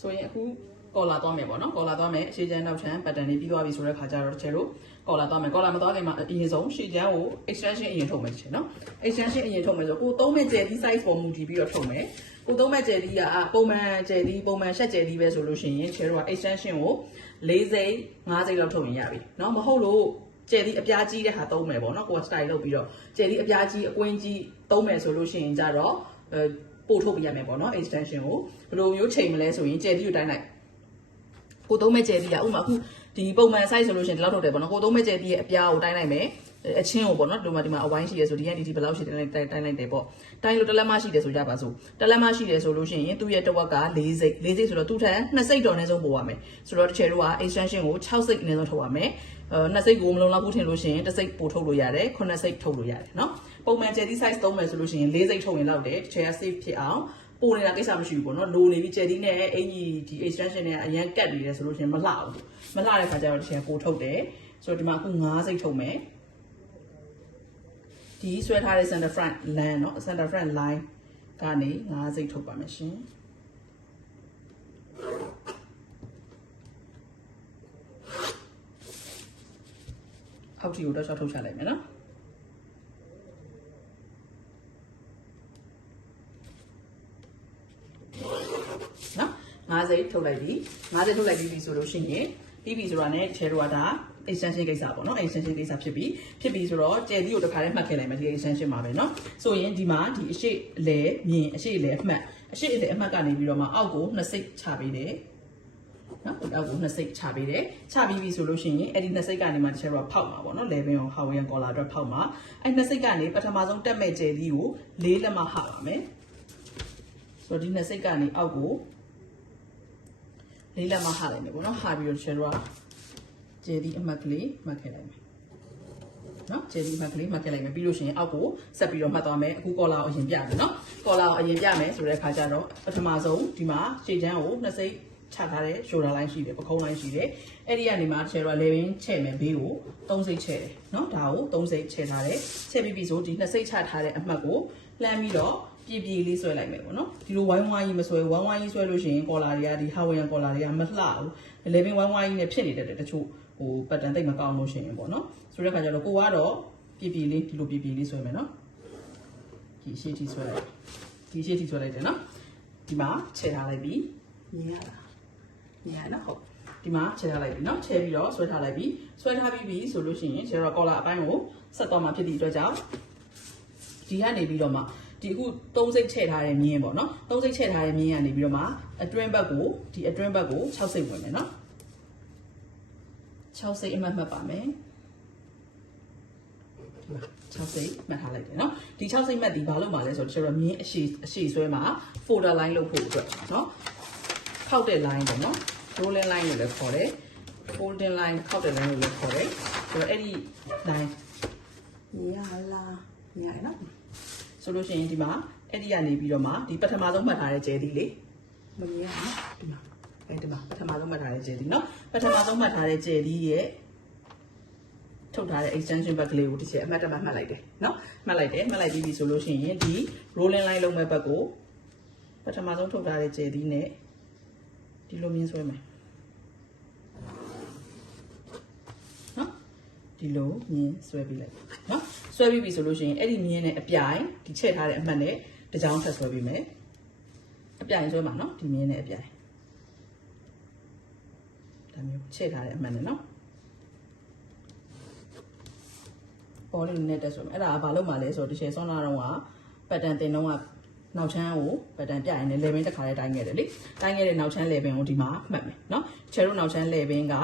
ဆိုရင်အခုကော်လာသွားမယ်ပေါ့နော်ကော်လာသွားမယ်အရှိချမ်းနောက်ချမ်း pattern တွေပြီးသွားပြီဆိုတဲ့ခါကျတော့တစ်ချက်လို့ကော်လာသွားမယ်ကော်လာမသွားခင်မှာအရင်ဆုံးရှေ့ချမ်းကို extension အရင်ထုတ်မယ်ချင်နော် extension အရင်ထုတ်မယ်ဆိုကိုသုံးမဲ့ကျယ်သီး size ပေါ်မူတည်ပြီးတော့ထုတ်မယ်ကိုသုံးမဲ့ကျယ်သီးကပုံမှန်ကျယ်သီးပုံမှန်ရှက်ကျယ်သီးပဲဆိုလို့ရှိရင်ချဲတော့ extension ကို40 50လောက်ထုတ်ရင်ရပြီနော်မဟုတ်လို့ကျယ်သီးအပြားကြီးတဲ့ဟာသုံးမယ်ပေါ့နော်ကိုက style လုပ်ပြီးတော့ကျယ်သီးအပြားကြီးအကွင်းကြီးသုံးမယ်ဆိုလို့ရှိရင်ကြတော့အဲ ပို့ထုတ်ပေးရမယ်ပေါ့နော် extension ကိုဘယ်လိုမျိုးချိန်မလဲဆိုရင်ကျဲတိကိုတိုင်းလိုက်ကိုသုံးမဲ့ကျဲတိကဥမာအခုဒီပုံမှန် size ဆိုလို့ရှိရင်ဒီလောက်ထုတ်တယ်ပေါ့နော်ကိုသုံးမဲ့ကျဲတိရဲ့အပြားကိုတိုင်းလိုက်မယ်အချင်းကိုပေါ့နော်ဒီမှာဒီမှာအဝိုင်းရှိရဲဆိုဒီကဒီဒီဘယ်လောက်ရှိတယ်တိုင်းတိုင်းလိုက်တယ်ပေါ့တိုင်းလို့တလက်မရှိတယ်ဆိုကြပါစို့တလက်မရှိတယ်ဆိုလို့ရှိရင်သူ့ရဲ့တဝက်က၄စိတ်၄စိတ်ဆိုတော့သူ့ထက်2စိတ်တော်အနည်းဆုံးပို့ရမယ်ဆိုတော့တချေတို့က extension ကို6စိတ်အနည်းဆုံးထုတ်ရမယ်အဲ2စိတ်ကိုမလုံလောက်ဘူးထင်လို့ရှိရင်1စိတ်ပို့ထုတ်လို့ရတယ်9စိတ်ထုတ်လို့ရတယ်နော် ပုံမှန်ကျဲတီး size သုံးမယ်ဆိုလို့ရှိရင်၄စိတ်ထုတ်ရင်လောက်တယ်တစ်ချေက safe ဖြစ်အောင်ပိုနေတာကိစ္စမရှိဘူးပေါ့နော်လိုနေပြီးကျယ်ဒီနဲ့အင်ကြီးဒီ extension နဲ့အရန်ကတ်နေတယ်ဆိုလို့ရှိရင်မလှဘူးမလှတဲ့ခါကျတော့တစ်ချင်ပိုထုတ်တယ်ဆိုတော့ဒီမှာအခု9စိတ်ထုတ်မယ်ဒီဆွဲထားတဲ့ center front line เนาะ center front line ကနေ9စိတ်ထုတ်ပါမယ်ရှင်အောက်ထီကိုတော့ရှော့ထုတ်ချလိုက်မယ်နော် 50ထုတ်လိုက်ပြီ50ထုတ်လိုက်ပြီဆိုလို့ရှိရင်ပြီးပြီဆိုတာ ਨੇ ချဲတော့ဒါ extension ကိစ္စပေါ့နော် extension ကိစ္စဖြစ်ပြီးဖြစ်ပြီးဆိုတော့ကျယ်လေးကိုတစ်ခါတည်းမှတ်ခဲ့လိုက်မယ်ဒီ extension မှာပဲနော်ဆိုရင်ဒီမှာဒီအရှိအလဲမြင်အရှိအလဲအမှတ်အရှိအလဲအမှတ်ကနေပြီးတော့မှအောက်ကိုနှစ်စိတ်ချပေးတယ်နော်အောက်ကိုနှစ်စိတ်ချပေးတယ်ချပြီးပြီဆိုလို့ရှိရင်အဲ့ဒီနှစ်စိတ်ကနေမှတစ်ချက်တော့ဖောက်မှာပေါ့နော် level ကို Hawaiian collar အတွက်ဖောက်မှာအဲ့နှစ်စိတ်ကနေပထမဆုံးတက်မဲ့ကျယ်လေးကိုလေးလက်မဟပါမယ်ဆိုတော့ဒီနှစ်စိတ်ကနေအောက်ကို လေးလက်မဟာလိုက်မယ်ပေါ့နော်ဟာပြီးတော့တစ်ချက်တော့ကျယ်ဒီအမှတ်ကလေးမှတ်ခဲ့လိုက်မယ်နော်ကျယ်ဒီမှတ်ကလေးမှတ်ခဲ့လိုက်မယ်ပြီးလို့ရှိရင်အောက်ကိုဆက်ပြီးတော့မှတ်သွားမယ်အခုကော်လာကိုအရင်ပြမယ်နော်ကော်လာကိုအရင်ပြမယ်ဆိုတဲ့အခါကျတော့ပထမဆုံးဒီမှာရှေ့ချမ်းကိုနှစ်စိတ်ချထားတဲ့ shoulder line ရှိတယ်ပခုံး line ရှိတယ်အဲ့ဒီကနေမှတစ်ချက်တော့ level ချဲ့မယ်ဘေးကို3စိတ်ချဲ့တယ်နော်ဒါကို3စိတ်ချဲ့ထားတယ်ချဲ့ပြီးပြီဆိုဒီနှစ်စိတ်ချထားတဲ့အမှတ်ကိုလှမ်းပြီးတော့ ပြည့်ပြည့်လေးဆွဲလိုက်မယ်ပေါ့နော်ဒီလိုဝိုင်းဝိုင်းကြီးမဆွဲဝိုင်းဝိုင်းကြီးဆွဲလို့ရှိရင်ကော်လာတွေကဒီ Hawaiian ကော်လာတွေကမလှဘူး level ဝိုင်းဝိုင်းကြီးနဲ့ဖြစ်နေတတ်တယ်တချို့ဟို pattern တိတ်မကောင်းလို့ရှိရင်ပေါ့နော်ဆိုတဲ့အခါကျတော့ကိုကတော့ပြည့်ပြည့်လေးဒီလိုပြည့်ပြည့်လေးဆွဲမယ်နော်ဒီရှေ့ထိဆွဲလိုက်ဒီရှေ့ထိဆွဲလိုက်တယ်နော်ဒီမှာခြေထားလိုက်ပြီမြင်ရလားမြင်ရနော်ဟုတ်ဒီမှာခြေထားလိုက်ပြီနော်ခြေပြီးတော့ဆွဲထားလိုက်ပြီဆွဲထားပြီးပြီဆိုလို့ရှိရင်ခြေတော့ကော်လာအပိုင်းကိုဆက်သွားမှာဖြစ်သည့်အတွက်ကြောင့်ဒီကနေပြီးတော့မှ ဒီအခု3စိတ်ချဲ့ထားတဲ့မြင်းပေါ့နော်3စိတ်ချဲ့ထားတဲ့မြင်းကနေပြီးတော့မှအတွင်းဘက်ကိုဒီအတွင်းဘက်ကို6စိတ်ဝင်မယ်နော်6စိတ်အမှတ်မှတ်ပါမယ်6စိတ်မှတ်ထားလိုက်တယ်နော်ဒီ6စိတ်မှတ်ဒီဘာလို့မှလဲဆိုတော့ကျွန်တော်မြင်းအရှိအရှိဆွဲမှာ folder line လုပ်ဖို့အတွက်နော်ခောက်တဲ့ line ပေါ့နော် rolling line လို့လည်းခေါ်တယ် folding line ခောက်တဲ့ line လို့လည်းခေါ်တယ်ဆိုတော့အဲ့ဒီ line ညာလာညာရနော် ဆိုလို့ရှိရင်ဒီမှာအဲ့ဒီကနေပြီးတော့မှဒီပထမဆုံးမှတ်ထားတဲ့ကျဲသီးလေးမမြင်ရနော်ဒီမှာအဲ့ဒီမှာပထမဆုံးမှတ်ထားတဲ့ကျဲသီးနော်ပထမဆုံးမှတ်ထားတဲ့ကျဲသီးရဲ့ထုတ်ထားတဲ့ extension back လေးကိုတစ်ချက်အမှတ်တမဲ့မှတ်လိုက်တယ်နော်မှတ်လိုက်တယ်မှတ်လိုက်ပြီးပြီဆိုလို့ရှိရင်ဒီ rolling line လုံးမဲ့ဘက်ကိုပထမဆုံးထုတ်ထားတဲ့ကျဲသီးနဲ့ဒီလိုမြင်ဆွဲမယ်နော်ဒီလိုမြင်ဆွဲပြီးလိုက်နော် ဆွဲပြီးပြီဆိုလို့ရှိရင်အဲ့ဒီမြင်နဲ့အပြိုင်ဒီချက်ထားတဲ့အမှတ်နဲ့တစ်ကြောင်းထပ်ဆွဲပြီးမယ်အပြိုင်ဆွဲမှာနော်ဒီမြင်နဲ့အပြိုင်ဒါမျိုးချက်ထားတဲ့အမှတ်နဲ့နော်ပေါ်လေးနဲ့တက်ဆွဲမယ်အဲ့ဒါကဘာလို့မှလဲဆိုတော့ဒီရှယ်ဆွမ်းလာတော့ကပတ်တန်တင်တော့ကနောက်ချမ်းကိုပတ်တန်ပြရင်လည်း level တစ်ခါလေးတိုင်းခဲ့တယ်လေတိုင်းခဲ့တဲ့နောက်ချမ်း level ကိုဒီမှာမှတ်မယ်နော်ချယ်တို့နောက်ချမ်း level က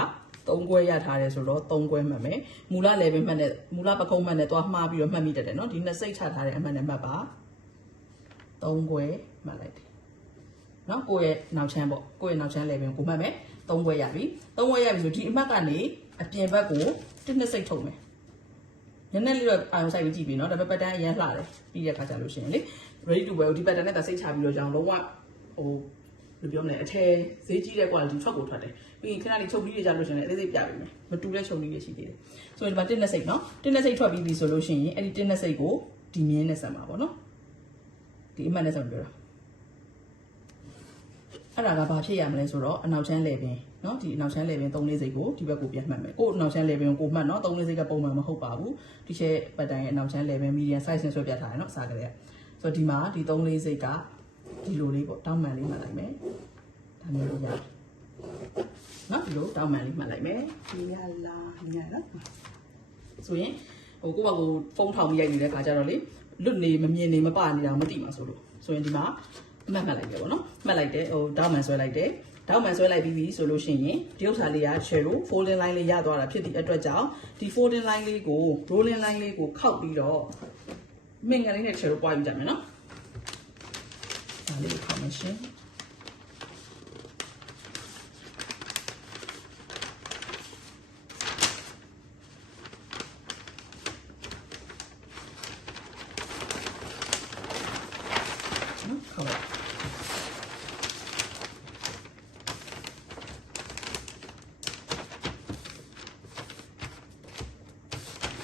3ခွဲရထားတယ်ဆိုတော့3ခွဲမှတ်မယ်မူလ level မှတ်နဲ့မူလပကုံးမှတ်နဲ့သွားမှားပြီးတော့မှတ်မိတတ်တယ်နော်ဒီနှစ်စိတ်ချထားတဲ့အမှတ်နဲ့မှတ်ပါ3ခွဲမှတ်လိုက်တယ်နော်ကိုယ့်ရဲ့နောက်ချမ်းပေါ့ကိုယ့်ရဲ့နောက်ချမ်း level ကိုမှတ်မယ်3ခွဲရပြီ3ခွဲရပြီဆိုဒီအမှတ်ကနေအပြင်ဘက်ကိုတစ်နှစ်စိတ်ထုတ်မယ်နည်းနည်းလေးတော့အာရုံစိုက်ပြီးကြည့်ပြီเนาะဒါပေမဲ့ pattern အရင်လှတယ်ပြီးတဲ့အခါကျလို့ရှိရင်လေ ready to wear ဒီ pattern နဲ့ဒါစိတ်ချပြီးတော့ကြောင်လုံးဝဟို ဘယ်လိုပြောမလဲအထည်ဈေးကြီးတဲ့ quality ထွက်ကိုထွက်တယ်ပြီးရင်ခဏလေးချုပ်ပြီးရကြလို့ရှိရင်လည်းအသေးစိတ်ပြပေးမယ်မတူတဲ့ချုပ်လေးတွေရှိသေးတယ်ဆိုတော့ဒီမှာတင်းနဲ့စိတ်เนาะတင်းနဲ့စိတ်ထွက်ပြီးပြီဆိုလို့ရှိရင်အဲ့ဒီတင်းနဲ့စိတ်ကိုဒီမြင်းနဲ့ဆက်မှာပေါ့နော်ဒီအမှတ်နဲ့ဆက်ပြောတာ အဲ့ဒါကဘာဖြစ်ရမလဲဆိုတော့အနောက်ချမ်းလေပင်เนาะဒီအနောက်ချမ်းလေပင်3လေးစိတ်ကိုဒီဘက်ကိုပြန်မှတ်မယ်ကို့အနောက်ချမ်းလေပင်ကိုကိုမှတ်เนาะ3လေးစိတ်ကပုံမှန်မဟုတ်ပါဘူးဒီချက်ပတ်တိုင်းရဲ့အနောက်ချမ်းလေပင် medium size နဲ့ဆွဲပြထားတယ်เนาะစားကြတဲ့ဆိုတော့ဒီမှာဒီ3လေးစိတ်က ဒီလိုလေးပေါ့တောင်းပန်လေးမှတ်လိုက်မယ်ဒါမျိုးလေးရနော်ဒီလိုတောင်းပန်လေးမှတ်လိုက်မယ်ဒီရလာညရနော်ဆိုရင်ဟိုကိုယ့်ဘာကိုဖုန်းထောင်ပြီးရိုက်နေတဲ့ခါကျတော့လေလွတ်နေမမြင်နေမပနေတာမသိမှာဆိုလို့ဆိုရင်ဒီမှာမှတ်မှတ်လိုက်တယ်ပေါ့နော်မှတ်လိုက်တယ်ဟိုတောင်းပန်ဆွဲလိုက်တယ်တောက်မှန်ဆွဲလိုက်ပြီးပြီဆိုလို့ရှိရင်ဒီဥစ္စာလေးက share folding line လေးရသွားတာဖြစ်သည့်အတွက်ကြောင့်ဒီ folding line လေးကို rolling line လေးကိုခောက်ပြီးတော့မင်္ဂလာနဲ့ share ပွားယူကြမယ်နော် ဒါလေးကိုခောက်မယ်ရှင်နော်ခောက်လိုက်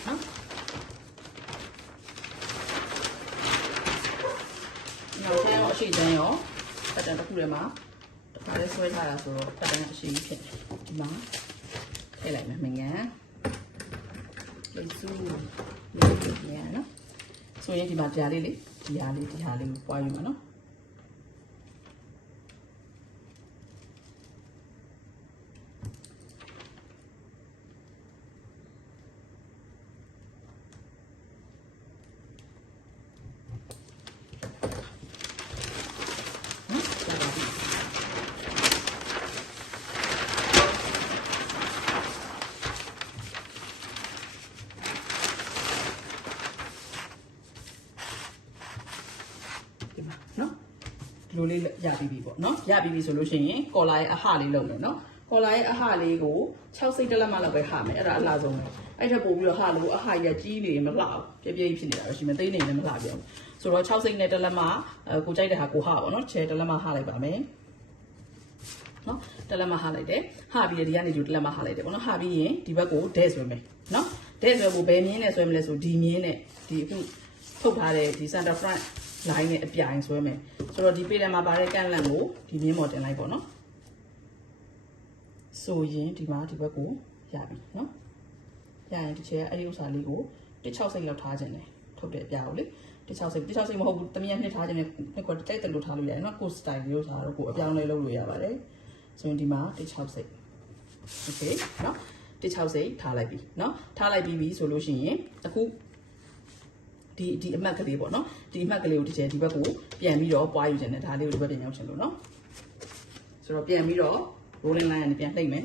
နော်နောက်ထပ်ရောအရှိတန်းရောပတ်တန်တစ်ခုထဲ မှာတစ်ခါလေးဆွဲထားတာဆိုတော့ပတ်တန်အရှိကြီးဖြစ်တယ်ဒီမှာထည့်လိုက်မယ်မငန်းလေးစုလေးညနော်ဆိုရင်ဒီမှာပြားလေးလေဒီဟာလေးဒီဟာလေးကိုပွားယူမှာနော်နော် ဒီလိုလေးရပြီးပြီပေါ့နော်ရပြီးပြီဆိုလို့ရှိရင်ကော်လာရဲ့အဟလေးလုပ်မယ်နော်ကော်လာရဲ့အဟလေးကို6စိတ်တစ်လက်မှလောက်ပဲဟာမယ်အဲ့ဒါအလှဆုံးပဲအဲ့ထက်ပို့ပြီးတော့ဟာလို့အဟရကြီးနေရင်မလှဘူးပြည့်ပြည့်ဖြစ်နေတာပဲရှိမယ်သိနေလည်းမလှပြောင်းဆိုတော့6စိတ်နဲ့တစ်လက်မှအဲကိုကြိုက်တဲ့ဟာကိုဟာပေါ့နော်ချဲတစ်လက်မှဟာလိုက်ပါမယ်နော်တစ်လက်မှဟာလိုက်တယ်ဟာပြီးဒီကနေဒီတစ်လက်မှဟာလိုက်တယ်ပေါ့နော်ဟာပြီးရင်ဒီဘက်ကိုဒဲဆွဲမယ်နော်ဒဲဆွဲဖို့ဘယ်မြင်းနဲ့ဆွဲမလဲဆိုဒီမြင်းနဲ့ဒီအခုထုတ်ထားတဲ့ဒီ center front line နဲ့အပြိုင်ဆွဲမယ်ဆိုတော့ဒီပေတယ်မှာပါတဲ့ကန့်လန့်ကိုဒီမြင်းပေါ်တင်လိုက်ပေါ့နော်ဆိုရင်ဒီမှာဒီဘက်ကိုရပြီနော်ရရင်ဒီချဲအဲ့ဒီဥစ္စာလေးကို160လောက်ထားခြင်းတယ်ထုတ်တဲ့အပြားကိုလေ160 160မဟုတ်ဘူးတမန်နှစ်ထားခြင်းနဲ့နှစ်ခွက်တိုက်တယ်လို့ထားလို့ရတယ်နော်ကိုစတိုင်မျိုးစားတော့ကိုအပြောင်းလဲလုပ်လို့ရပါတယ်ဆိုရင်ဒီမှာ160 okay နော်160ထားလိုက်ပြီနော်ထားလိုက်ပြီးပြီဆိုလို့ရှိရင်အခု ဒီဒီအမှတ်ကလေးပေါ့နော်ဒီအမှတ်ကလေးကိုတစ်ချက်ဒီဘက်ကိုပြန်ပြီးတော့ပွားယူခြင်းနဲ့ဒါလေးကိုဒီဘက်ပြန်ရောက်ချင်လို့နော်ဆိုတော့ပြန်ပြီးတော့ rolling line ကနေပြန်လှိမ့်မယ်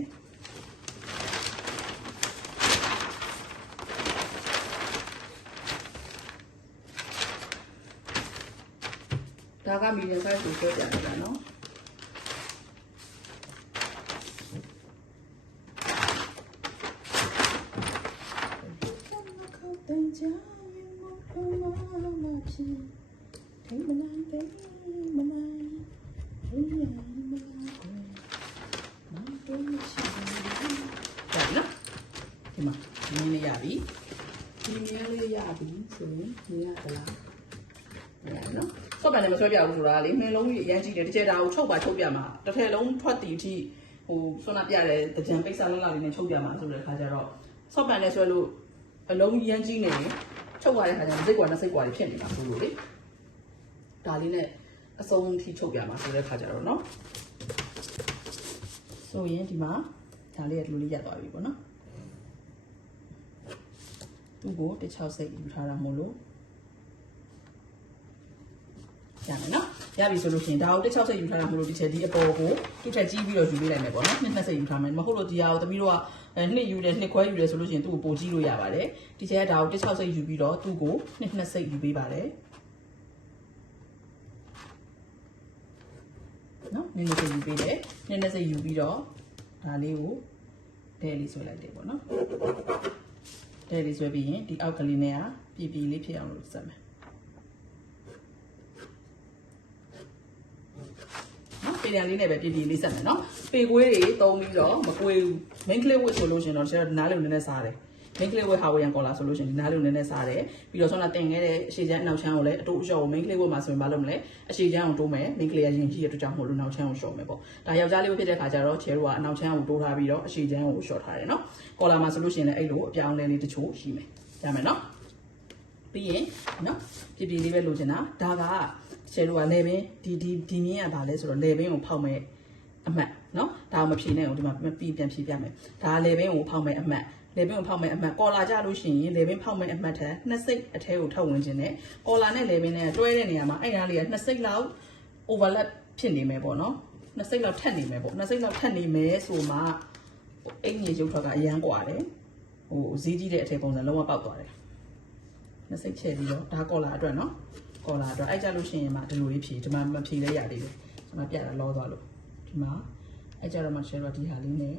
ဒါက medium size ကိုပြောပြနေတာနော်等 ဒီမှာနင်းလေးရပြီဒီမြဲလေးရပြီဆိုရင်မြင်ရသလားမရဘူးနော်စော့ပန်လည်းမဆွဲပြဘူးဆိုတာလေနှလုံးကြီးအရန်ကြီးတယ်တစ်ချက်ဒါကိုချုပ်ပါချုပ်ပြမှာတစ်ထည်လုံးထွက်တီအထိဟိုဆွမ်းနာပြတယ်တကြံပိတ်စာလုံးလာလေးနဲ့ချုပ်ပြမှာဆိုတဲ့ခါကျတော့စော့ပန်လည်းဆွဲလို့အလုံးကြီးရန်ကြီးနေရင် ချုပ်ရတဲ့ခါကျတော့စိတ်ကွာနဲ့စိတ်ကွာတွေဖြစ်နေတာဆိုလို့လေဒါလေးနဲ့အစုံထိချုပ်ပြမှာဆိုတဲ့ခါကျတော့နော်ဆိုရင်ဒီမှာဒါလေးကဒီလိုလေးရသွားပြီပေါ့နော်သူ့ကို160ယူထားတာမို့လို့ရမယ်နော်ရပြီဆိုလို့ရှိရင်ဒါကို160ယူထားတာမို့လို့ဒီချက်ဒီအပေါ်ကိုသူ့ထက်ကြီးပြီးတော့ယူပေးလိုက်မယ်ပေါ့နော်220ယူထားမယ်မဟုတ်လို့ဒီဟာကိုတမီးတို့က အဲနှစ်ယူတယ်နှစ်ခွဲယူတယ်ဆိုလို့ရှိရင်သူ့ကိုပိုကြီးလို့ရပါတယ်ဒီချက်ကဒါကို160ယူပြီးတော့သူ့ကို220ယူပေးပါတယ်နော်နည်းနည်းယူပေးတယ်နည်းနည်းယူပြီးတော့ဒါလေးကိုဒဲလေးဆွဲလိုက်တယ်ပေါ့နော်တဲ့လေးဆွဲပြီးရင်ဒီအောက်ကလေးနဲ့ကပြည်ပြည်လေးဖြစ်အောင်လို့စက်မယ်နော်ပေရန်လေးနဲ့ပဲပြည်ပြည်လေးစက်မယ်နော်ပေကွေးတွေတုံးပြီးတော့မကွေးဘူး main clip ဝတ်ဆိုလို့ရှင်တော့ကျွန်တော်နားလေးကိုနည်းနည်းစားတယ် main ကလေးဝတ်ဟာဝရန်ကော်လာဆိုလို့ရှိရင်ဒီနားလေးကိုနည်းနည်းစားတယ်ပြီးတော့ဆောင်းလာတင်ခဲ့တဲ့အရှိချမ်းအနောက်ချမ်းကိုလည်းအတူအလျှော့ကို main ကလေးဝတ်မှာဆိုရင်မလုပ်မလဲအရှိချမ်းကိုတိုးမယ် main ကလေးကရင်ရှိတဲ့အတွက်ကြောင့်မို့လို့နောက်ချမ်းကိုလျှော့မယ်ပေါ့ဒါယောက်ျားလေးဝတ်ဖြစ်တဲ့ခါကျတော့ချဲတို့ကအနောက်ချမ်းကိုတိုးထားပြီးတော့အရှိချမ်းကိုလျှော့ထားတယ်နော်ကော်လာမှာဆိုလို့ရှိရင်လည်းအဲ့လိုအပြောင်းလဲလေးတချို့ရှိမယ်ရမယ်နော်ပြီးရင်နော်ပြပြလေးပဲလိုချင်တာဒါကချဲတို့ကလေဘင်းဒီဒီဒီမြင်းကဘာလဲဆိုတော့လေဘင်းကိုဖောက်မဲ့အမှတ် နော်ဒါကိုမဖြေနဲ့အောင်ဒီမှာပြီးပြန်ဖြေပြမယ်ဒါလေဘင်းကိုဖောက်မဲ့အမှတ်လေဘင်းကိုဖောက်မဲ့အမှတ်ကော်လာကြလို့ရှိရင်လေဘင်းဖောက်မဲ့အမှတ်ထက်နှစ်စိတ်အထဲကိုထုတ်ဝင်ခြင်းနဲ့ကော်လာနဲ့လေဘင်းနဲ့တွဲတဲ့နေရာမှာအဲ့ဒါလေးကနှစ်စိတ်လောက် overlap ဖြစ်နေမယ်ပေါ့နော်နှစ်စိတ်လောက်ထက်နေမယ်ပေါ့နှစ်စိတ်လောက်ထက်နေမယ်ဆိုမှအိမ်ကြီးရုပ်ထွက်ကအရန်กว่าတယ်ဟိုဈေးကြီးတဲ့အထည်ပုံစံလုံးဝပေါက်သွားတယ် နှစ်စိတ်ချဲပြီးတော့ဒါကော်လာအတွက်နော်ကော်လာအတွက်အဲ့ကြလို့ရှိရင်မှဒီလိုလေးဖြေဒီမှာမဖြေလဲရသေးဘူးဒီမှာပြတာလောသွားလို့ဒီမှာ အဲ့ကြတော့မှ share တော့ဒီဟာလေးနဲ့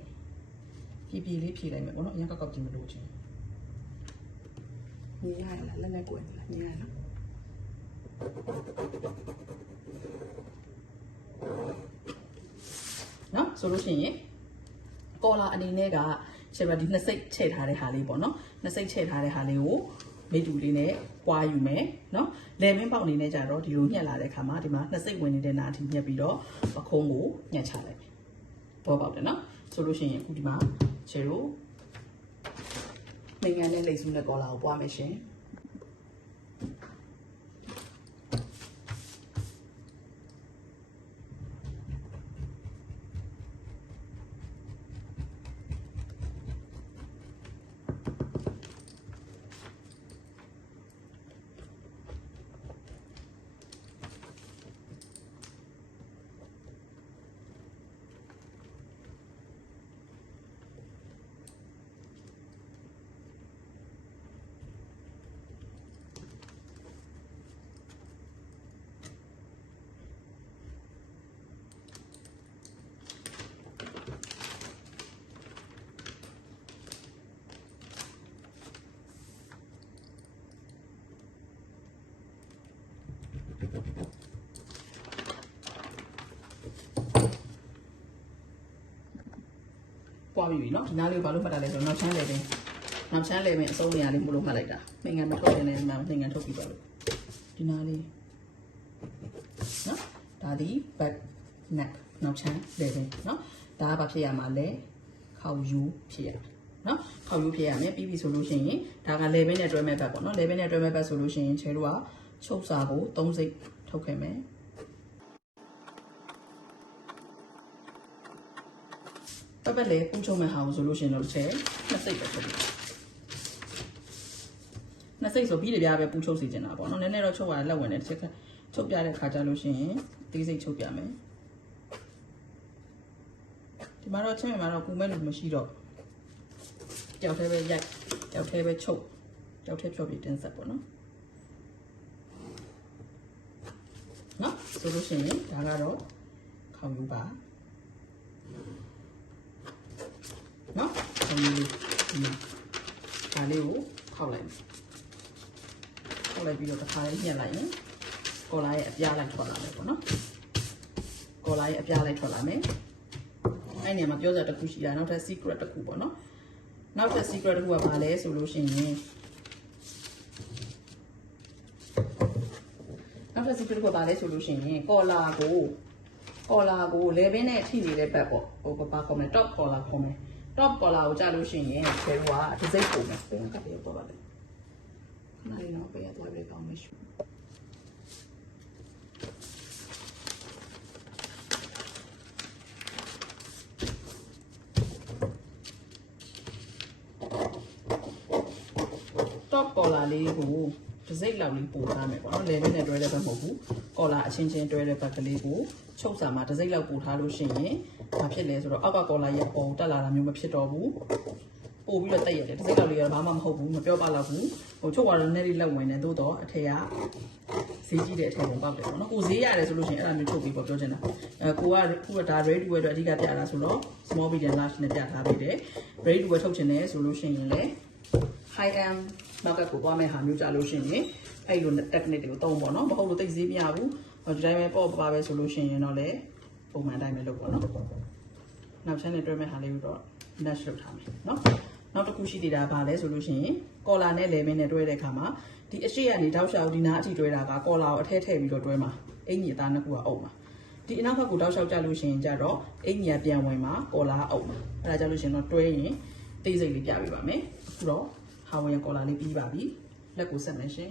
ပြပြလေးဖြေလိုက်မယ်ပေါ့နော်အရင်ကောက်ကောက်ကြည့်မလို့ချင်းညီရရလားလက်လက်ကိုယ်လားညီရနော်နော်ဆိုလို့ရှိရင်ကော်လာအနေနဲ့ကရှယ်ပါဒီနှစ်စိတ်ချဲ့ထားတဲ့ဟာလေးပေါ့နော်နှစ်စိတ်ချဲ့ထားတဲ့ဟာလေးကိုမိတူလေးနဲ့ပွားယူမယ်နော်လေမင်းပေါက်အနေနဲ့ကြတော့ဒီလိုညှက်လာတဲ့ခါမှာဒီမှာနှစ်စိတ်ဝင်နေတဲ့နာအထိညှက်ပြီးတော့ပခုံးကိုညှက်ချလိုက် မယ်ဘောပေါက်တယ်နော်ဆိုလို့ရှိရင်အခုဒီမှာချေတို့နိုင်ငံနဲ့လိတ်စုနဲ့ကော်လာကိုပွားမယ်ရှင် ပွားပြီးပြီနော်ဒီနားလေးကိုဘာလို့မှတ်တာလဲဆိုတော့နောက်ချမ်းလေပင်နောက်ချမ်းလေပင်အစုံနေရာလေးမလို့မှတ်လိုက်တာနိုင်ငံမထုတ်ရင်လည်းဒီမှာနိုင်ငံထုတ်ပြီးပါလို့ဒီနားလေးနော်ဒါဒီ back neck နောက်ချမ်းလေပင်နော်ဒါကဘာဖြစ်ရမှာလဲခေါက်ယူဖြစ်ရနော်ခေါက်ယူဖြစ်ရမယ်ပြီးပြီဆိုလို့ရှိရင်ဒါကလေပင်နဲ့တွဲမဲ့ဘက်ပေါ့နော်လေပင်နဲ့တွဲမဲ့ဘက်ဆိုလို့ရှိရင်ချဲတို့က ချုပ်စာကို၃စိတ်ထုတ်ခဲ့မယ်ပပလေပူချုံမဲ့ဟာကိုဆိုလို့ရှိရင်တော့တစ်ချက်နှစ်စိတ်ပဲထုတ်ပြီနှစ်စိတ်ဆိုပြီးတပြားပဲပူချုပ်စီချင်တာပေါ့နော်နည်းနည်းတော့ချုပ်ရလက်ဝင်တယ်တစ်ချက်ချုပ်ပြတဲ့ခါကျလို့ရှိရင်သေးစိတ်ချုပ်ပြမယ်ဒီမှာတော့ချင်းမြမှာတော့ကူမဲ့လို့မရှိတော့ကြောက်သေးပဲရိုက်ကြောက်သေးပဲချုပ်ကြောက်သေးဖြောပြီးတင်းဆက်ပေါ့နော်နော် ဆိုလို့ရှိရင်ဒါကတော့ခေါင်းယူပါနော်ဒီလေးဒီမှာဒါလေးကိုခောက်လိုက်မယ်ခောက်လိုက်ပြီးတော့တစ်ခါလေးညှက်လိုက်ရင်ကော်လာရဲ့အပြားလိုက်ထွက်လာမယ်ပေါ့နော်ကော်လာရဲ့အပြားလိုက်ထွက်လာမယ်အဲ့နေရာမှာပြောစရာတစ်ခုရှိတာနောက်ထပ် secret တစ်ခုပေါ့နော်နောက်ထပ် secret တစ်ခုကဘာလဲဆိုလို့ရှိရင် နောက်ထပ် secret တစ်ခုကဘာလဲဆိုလို့ရှိရင်ကော်လာကိုကော်လာကို level နဲ့ထိနေတဲ့ဘက်ပေါ့ဟိုဘာခေါ်မလဲ top collar ခေါ်မယ် top collar ကိုကြာလို့ရှိရင်ဘယ်လိုကဒီစိတ်ပုံနဲ့ပြန်ကပ်ပြီးပေါ်လာတယ်ခဏလေးတော့ပြန်ရသွားပြီကောင်းမရှိတော့ collar လေးကို ဒီစိတ်လောက်လေးပို့ထားမယ်ပေါ့နော် level နဲ့တွဲတဲ့ဘက်မဟုတ်ဘူး collar အချင်းချင်းတွဲတဲ့ဘက်ကလေးကိုချုပ်စာမှာဒီစိတ်လောက်ပို့ထားလို့ရှိရင်ဘာဖြစ်လဲဆိုတော့အောက်က collar ရဲ့ပုံတက်လာတာမျိုးမဖြစ်တော့ဘူးပို့ပြီးတော့တက်ရတယ်တစ်စိတ်လောက်လေးကတော့ဘာမှမဟုတ်ဘူးမပြောပါတော့ဘူးဟိုချုပ်သွားတော့နည်းလေးလက်ဝင်တယ်သို့တော့အထက်ကဈေးကြီးတဲ့အထက်ကိုပေါက်တယ်ပေါ့နော်ကိုဈေးရတယ်ဆိုလို့ရှိရင်အဲ့ဒါမျိုးချုပ်ပြီးပေါ့ပြောချင်တာအဲကိုကခုကဒါ ready to wear အတွက်အဓိကပြတာဆိုတော့ small medium large နဲ့ပြထားပေးတယ် ready to wear ထုတ်ချင်တယ်ဆိုလို့ရှိရင်လည်း high end market ကိုသွားမဲ့ဟာမျိုးကြလို့ရှိရင်အဲ့လို technique တွေကိုသုံးပေါ့နော်မဟုတ်လို့တိတ်ဈေးမရဘူးဟိုဒီတိုင်းပဲပေါ့ပါပဲဆိုလို့ရှိရင်တော့လေပုံမှန်တိုင်းပဲလုပ်ပေါ့နော်နောက်ချမ်းနဲ့တွဲမဲ့ဟာလေးကိုတော့ dash လုပ်ထားမယ်နော်နောက်တစ်ခုရှိသေးတာဗာလဲဆိုလို့ရှိရင်ကော်လာနဲ့လေမင်းနဲ့တွဲတဲ့အခါမှာဒီအရှိကနေတောက်လျှောက်ဒီနားအထိတွဲတာကကော်လာကိုအထက်ထည့်ပြီးတော့တွဲမှာအင်ကြီးအသားနှစ်ခုကအုပ်မှာဒီအနောက်ဘက်ကိုတောက်လျှောက်ကြလို့ရှိရင်ကြတော့အင်ကြီးကပြန်ဝင်မှာကော်လာကအုပ်မှာအဲဒါကြလို့ရှိရင်တော့တွဲရင်တေးစိတ်လေးပြပေးပါမယ်အခုတော့ဟာ ဝိုင်ကော်လာလေးပြီးပါပြီလက်ကိုဆက်မယ်ရှင်